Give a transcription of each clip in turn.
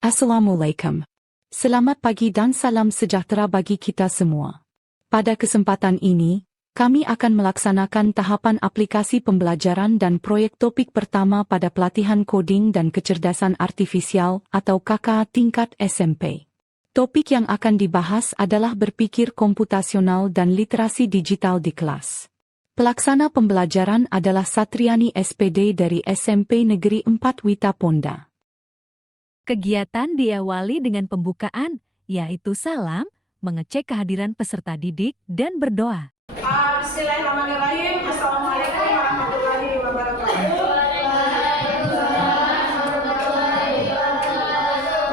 Assalamualaikum. Selamat pagi dan salam sejahtera bagi kita semua. Pada kesempatan ini, kami akan melaksanakan tahapan aplikasi pembelajaran dan proyek topik pertama pada pelatihan koding dan kecerdasan artifisial atau KK tingkat SMP. Topik yang akan dibahas adalah berpikir komputasional dan literasi digital di kelas. Pelaksana pembelajaran adalah Satriani SPD dari SMP Negeri 4 Wita Ponda. Kegiatan diawali dengan pembukaan, yaitu salam, mengecek kehadiran peserta didik, dan berdoa. Bismillahirrahmanirrahim. Assalamualaikum warahmatullahi wabarakatuh.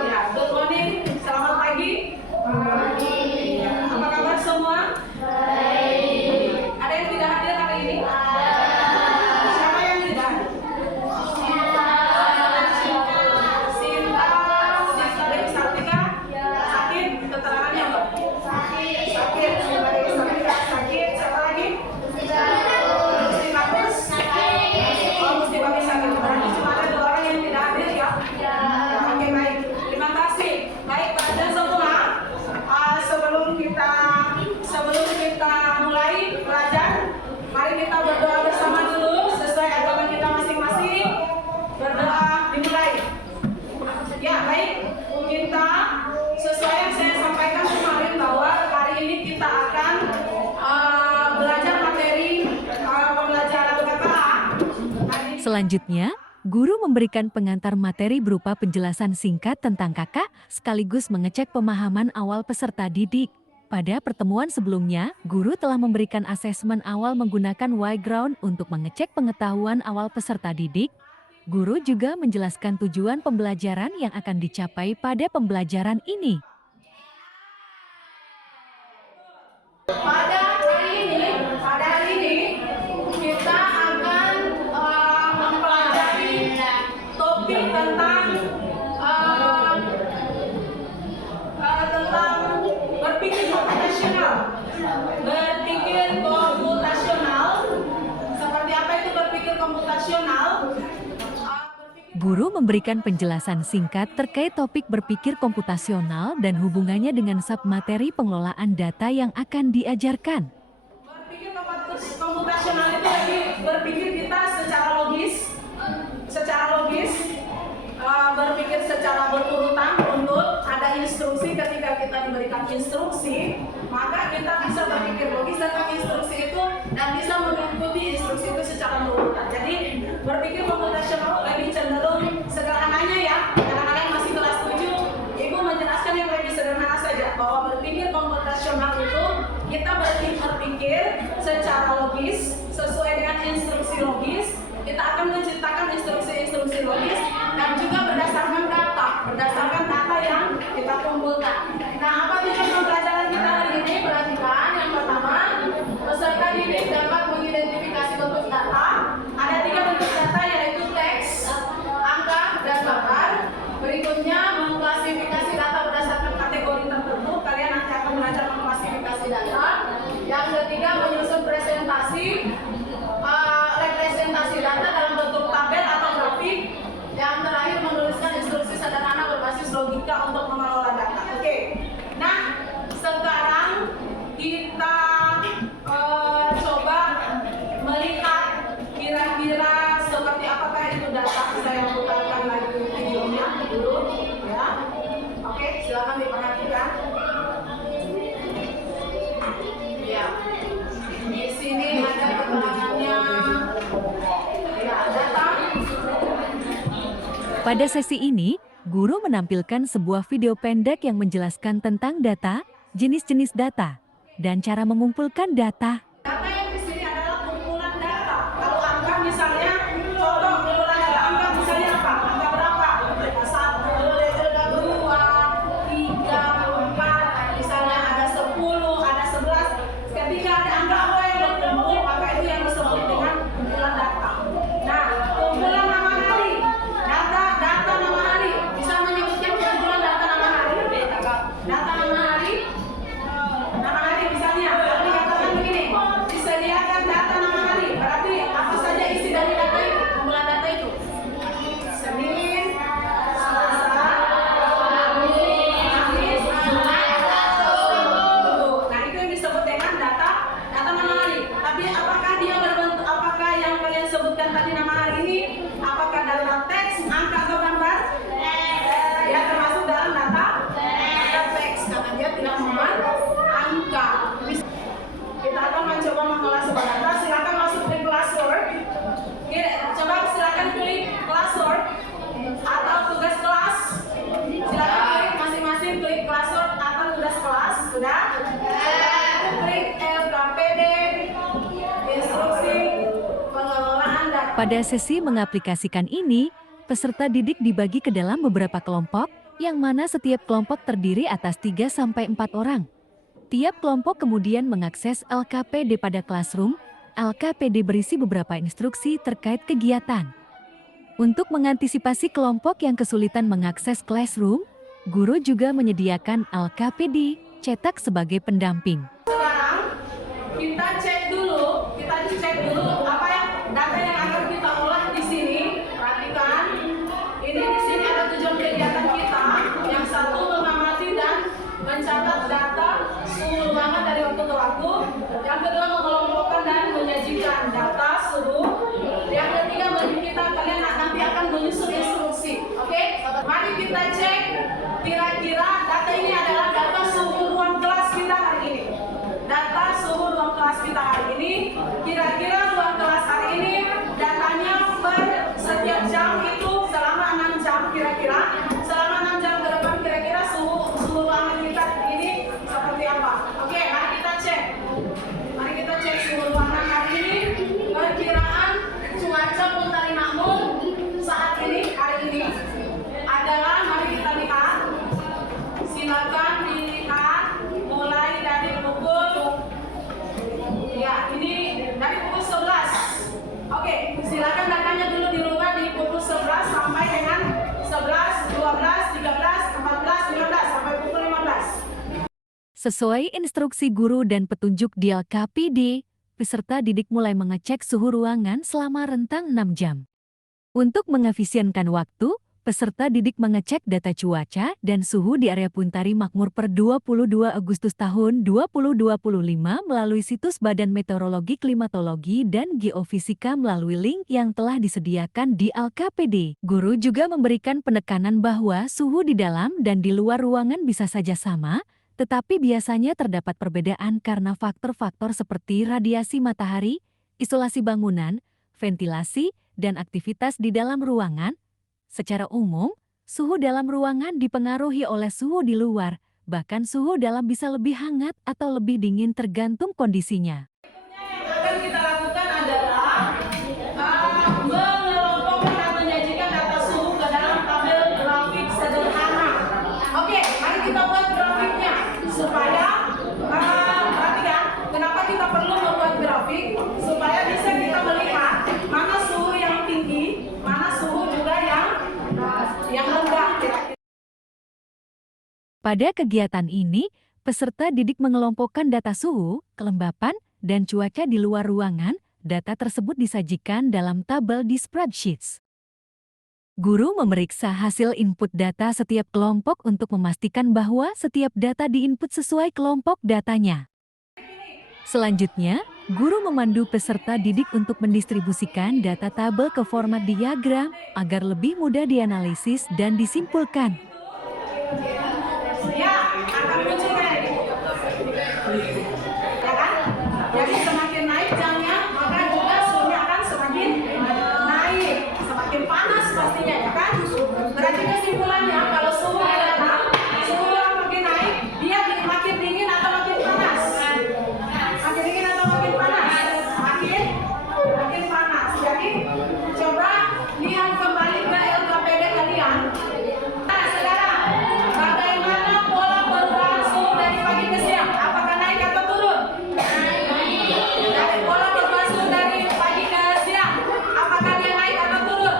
Ya, good morning. Selamat pagi. Ya, apa kabar semua? Ada yang tidak hadir hari ini? Siapa yang tidak? Sinta dari Sartika. Sakit? Keterangannya apa? Sakit. Dari Sartika sakit. Siapa lagi? Mesti bagus. Oh, mesti bagus sakit. Berarti cuma ada 2 orang yang tidak hadir ya? Oke, baik. Terima kasih. Baik, pada semua, sebelum kita mulai belajar, mari kita berdoa bersama dulu sesuai agama kita masing-masing. Berdoa dimulai. Ya, baik. Kita sesuai yang saya sampaikan kemarin bahwa hari ini kita akan belajar materi pembelajaran KKA. Selanjutnya, guru memberikan pengantar materi berupa penjelasan singkat tentang kakak sekaligus mengecek pemahaman awal peserta didik. Pada pertemuan sebelumnya, guru telah memberikan asesmen awal menggunakan Y-Ground untuk mengecek pengetahuan awal peserta didik. Guru juga menjelaskan tujuan pembelajaran yang akan dicapai pada pembelajaran ini. Pada hari ini kita akan mempelajari topik tentang berpikir komputasional. Berpikir komputasional. Seperti apa itu berpikir komputasional? Guru memberikan penjelasan singkat terkait topik berpikir komputasional dan hubungannya dengan submateri pengelolaan data yang akan diajarkan. Berpikir komputasional itu lagi berpikir kita secara logis, berpikir secara berurutan, runut. Ada instruksi, ketika kita diberikan instruksi, maka kita bisa berpikir logis tentang instruksi itu dan bisa mengikuti instruksi itu secara berurutan. Jadi berpikir komputasional lebih cenderung sederhananya ya. Kadang-kadang yang masih kelas 7, Ibu menjelaskan yang lebih sederhana saja bahwa berpikir komputasional itu kita berpikir secara logis sesuai dengan instruksi logis. Kita akan menciptakan instruksi-instruksi logis dan juga berdasarkan data yang kita kumpulkan. Nah, apa tujuan pembelajaran kita hari ini? Perhatikan, yang pertama, peserta didik dapat mengidentifikasi bentuk data. Ada 3 bentuk data, yaitu teks, angka, dan gambar. Berikutnya, mengklasifikasi data berdasarkan kategori tertentu. Kalian nanti akan belajar mengklasifikasi data. Yang ketiga, menyusun presentasi, representasi data dalam bentuk tabel atau grafik. Yang terakhir, menuliskan instruksi sederhana berbasis logika untuk mengelola data. Oke. Nah, sekarang kita coba melihat kira-kira seperti apakah itu data. Saya putarkan lagi videonya dulu, ya. Oke, silakan diperhatikan. Ya. Di sini ada keterangannya. Ya, data. Pada sesi ini, guru menampilkan sebuah video pendek yang menjelaskan tentang data, jenis-jenis data, dan cara mengumpulkan data. Data yang di sini adalah kumpulan data. Kalau angka misalnya, contoh kumpulan data angka misalnya apa? Angka berapa? 1, 2, 3, 4, misalnya ada 10, ada 11. Ketika ada angka apa yang berkumpul, maka itu yang disebut dengan kumpulan data. Nah, kumpulan nama hari. Data nama hari. Bisa menyebutkan kumpulan data nama hari? Data nama hari. Nama hari misalnya, kalau dikatakan begini. Pada sesi mengaplikasikan ini, peserta didik dibagi ke dalam beberapa kelompok, yang mana setiap kelompok terdiri atas 3-4 orang. Tiap kelompok kemudian mengakses LKPD pada Classroom. LKPD berisi beberapa instruksi terkait kegiatan. Untuk mengantisipasi kelompok yang kesulitan mengakses Classroom, guru juga menyediakan LKPD cetak sebagai pendamping. Sekarang kita cek dulu apa yang data yang akan kita olah di sini. Perhatikan, ini di sini ada tujuan kegiatan kita. Yang satu mengamati dan mencatat data suhu ruangan dari waktu ke waktu. Yang kedua mengelompokkan dan menyajikan data suhu. Yang ketiga bagi kita kalian nanti akan menyusun instruksi. Oke? Mari kita cek kira-kira data ini adalah data suhu ruang kelas kita hari ini. Data suhu ruang kelas kita hari ini, kira-kira ruang kelas hari ini datanya per setiap jam itu selama 6 jam kira-kira. Selama 6 jam ke depan kira-kira suhu ruangan kita ini seperti apa. Oke, mari kita cek. Mari kita cek suhu ruangan hari ini. Perkiraan cuaca Puntari Makmur saat ini, hari ini adalah, mari kita lihat. Silakan dilihat mulai dari pukul, ya ini dari pukul 11. Oke, silakan datanya dulu di rumah di pukul 11 sampai dengan 11, 12, 13, 14, 15 sampai pukul 15. Sesuai instruksi guru dan petunjuk di LKPD, peserta didik mulai mengecek suhu ruangan selama rentang 6 jam. Untuk mengefisienkan waktu, peserta didik mengecek data cuaca dan suhu di area Puntari Makmur per 22 Agustus tahun 2025 melalui situs Badan Meteorologi, Klimatologi, dan Geofisika melalui link yang telah disediakan di LKPD. Guru juga memberikan penekanan bahwa suhu di dalam dan di luar ruangan bisa saja sama, tetapi biasanya terdapat perbedaan karena faktor-faktor seperti radiasi matahari, isolasi bangunan, ventilasi, dan aktivitas di dalam ruangan. Secara umum, suhu dalam ruangan dipengaruhi oleh suhu di luar, bahkan suhu dalam bisa lebih hangat atau lebih dingin tergantung kondisinya. Yang akan kita lakukan adalah mengelompokkan dan menyajikan data suhu ke dalam tabel grafik sederhana. Oke, mari kita buat grafiknya supaya perhatikan kenapa kita perlu membuat grafik supaya bisa kita melihat mana suhu yang tinggi, mana suhu juga yang rendah. Pada kegiatan ini, peserta didik mengelompokkan data suhu, kelembapan, dan cuaca di luar ruangan. Data tersebut disajikan dalam tabel di spreadsheets. Guru memeriksa hasil input data setiap kelompok untuk memastikan bahwa setiap data diinput sesuai kelompok datanya. Selanjutnya, guru memandu peserta didik untuk mendistribusikan data tabel ke format diagram agar lebih mudah dianalisis dan disimpulkan. Ya, akan muncul kayak gitu. Ya kan? Jadi semakin naik jamnya, maka juga suhunya akan semakin naik, semakin panas pastinya, ya kan? Berarti kesimpulannya kalau suhu adalah suhu yang makin naik, dia makin dingin atau makin panas? Makin dingin atau makin panas? Makin panas. Jadi coba lihat kembali ke LKPD kalian. Nah, sekarang bagaimana pola perubahan suhu dari pagi ke siang? Apakah naik atau turun? Dari pola perubahan suhu dari pagi ke siang, apakah dia naik atau turun?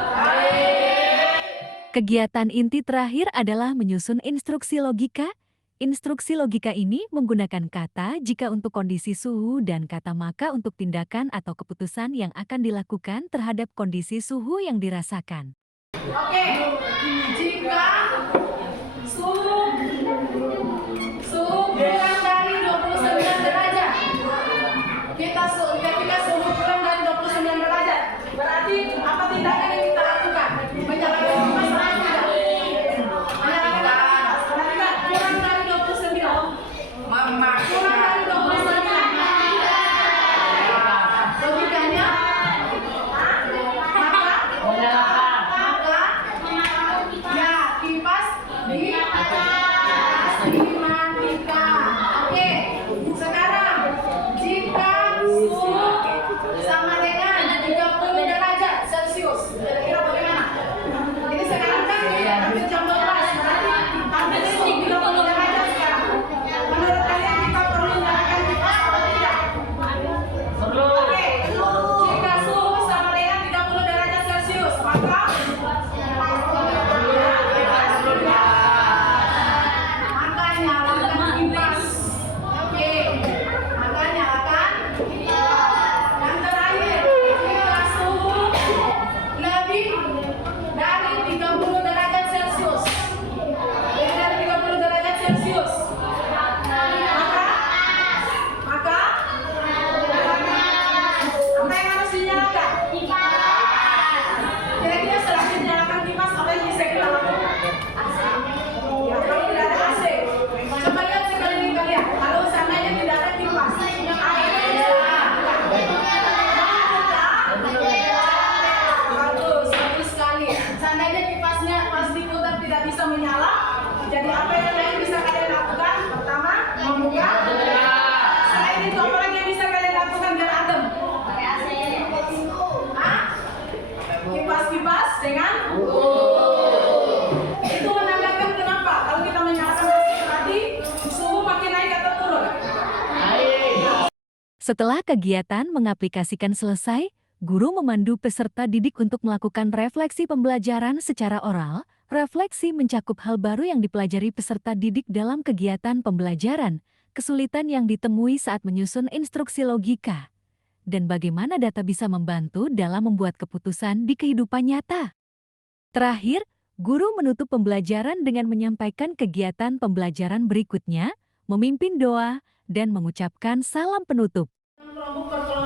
Kegiatan inti terakhir adalah menyusun instruksi logika. Instruksi logika ini menggunakan kata jika untuk kondisi suhu dan kata maka untuk tindakan atau keputusan yang akan dilakukan terhadap kondisi suhu yang dirasakan. Oke, jika suhu kurang dari 29 derajat, ketika suhu kurang dari 29 derajat, berarti apa tindakan yang kita lakukan? Menyalakan kipas atau tidak? Menyalakan kipas. Perhatikan, kurang dari 29. Kurang dari 29. Logikanya, maka ya kipas Setelah kegiatan mengaplikasikan selesai, guru memandu peserta didik untuk melakukan refleksi pembelajaran secara oral. Refleksi mencakup hal baru yang dipelajari peserta didik dalam kegiatan pembelajaran, kesulitan yang ditemui saat menyusun instruksi logika, dan bagaimana data bisa membantu dalam membuat keputusan di kehidupan nyata. Terakhir, guru menutup pembelajaran dengan menyampaikan kegiatan pembelajaran berikutnya, memimpin doa, dan mengucapkan salam penutup. Kelompok